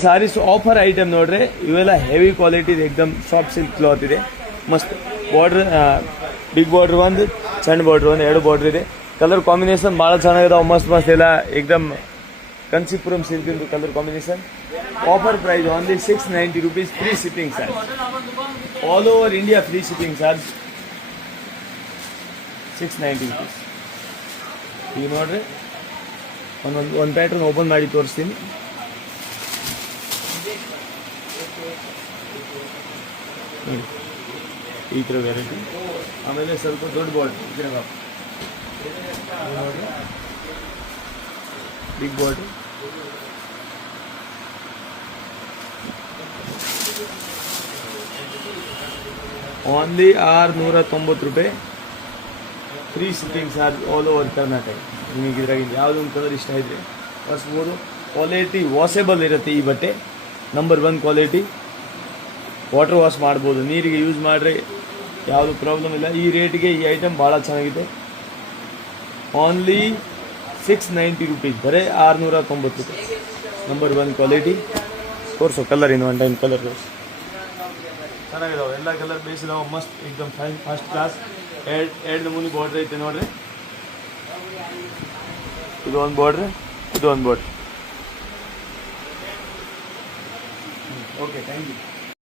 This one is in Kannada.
ಸಾರೀಸ್ ಆಫರ್ ಐಟಮ್ ನೋಡ್ರಿ, ಇವೆಲ್ಲ ಹೆವಿ ಕ್ವಾಲಿಟಿ ಇದೆ, ಎಕ್ದಮ್ ಸಾಫ್ಟ್ ಸಿಲ್ಕ್ ಕ್ಲಾತ್ ಇದೆ, ಮಸ್ತ್ ಬಾರ್ಡ್ರ್, ಬಿಗ್ ಬಾರ್ಡ್ರ್ ಒಂದು, ಸಣ್ಣ ಬಾರ್ಡ್ರ್ ಒಂದು, ಎರಡು ಬಾರ್ಡ್ರ್ ಇದೆ. ಕಲರ್ ಕಾಂಬಿನೇಷನ್ ಭಾಳ ಚೆನ್ನಾಗಿದಾವೆ, ಮಸ್ತ್ ಮಸ್ತ್ ಎಲ್ಲ ಎಕ್ದಮ್ ಕಂಚಿಪುರಂ ಸಿಲ್ಕ್ ಇಂದು colour combination. Offer price only 690 rupees, free shipping charge, all over India free shipping charge 690 rupees. ಈಗ ನೋಡ್ರಿ ಒಂದು ಪ್ಯಾಟ್ರನ್ ಓಪನ್ ಮಾಡಿ ತೋರಿಸ್ತೀನಿ. ಈ ಥರ ವೆರೈಟಿ, ಆಮೇಲೆ ಸ್ವಲ್ಪ ದೊಡ್ಡ ಬಾರ್ಡ್ರ್ ನೋಡ್ರಿ, ಬಿಗ್ ಬಾರ್ಡ್ರ್, ಓನ್ಲಿ 690 ರೂಪಾಯಿ, free shipping charge all over Karnataka. ನಿಮಗೆ ಇದ್ರಾಗಿಂದ ಯಾವುದೊಂದು ಕಲರ್ ಇಷ್ಟ ಇದ್ರೆ ಫಸ್ಟ್ 3 ಕ್ವಾಲಿಟಿ ವಾಷೇಬಲ್ ಇರುತ್ತೆ ಈ ಬಟ್ಟೆ, ನಂಬರ್ 1 ಕ್ವಾಲಿಟಿ, ವಾಟರ್ ವಾಶ್ ಮಾಡ್ಬೋದು, ನೀರಿಗೆ ಯೂಸ್ ಮಾಡಿದ್ರೆ ಯಾವುದು ಪ್ರಾಬ್ಲಮ್ ಇಲ್ಲ. ಈ ರೇಟಿಗೆ ಈ ಐಟಮ್ ಭಾಳ ಚೆನ್ನಾಗಿದೆ, ಓನ್ಲಿ 690 rupees, ಬರೀ 690 ರೂಪಾಯಿ, ನಂಬರ್ 1 ಕ್ವಾಲಿಟಿ. ತೋರಿಸು ಕಲರ್ ಇನ್ನು ಒನ್ ಟೈಮ್ ಕಲರ್ ತೋರಿಸು, ಚೆನ್ನಾಗಿದಾವೆ, ಎಲ್ಲ ಕಲರ್ ಬೇಸ್ ಇದಾವೆ, ಮಸ್ತ್ ಎಕ್ದಮ್ ಫೈನ್ ಫಸ್ಟ್ ಕ್ಲಾಸ್. ಎರಡು ನಮೂನಿ ಬಾರ್ಡ್ರ್ ಐತೆ ನೋಡ್ರಿ, ಇದು ಒಂದು ಬಾರ್ಡ್ರ್, ಇದು ಒಂದು ಬಾರ್ಡ್ರ್. Okay, thank you.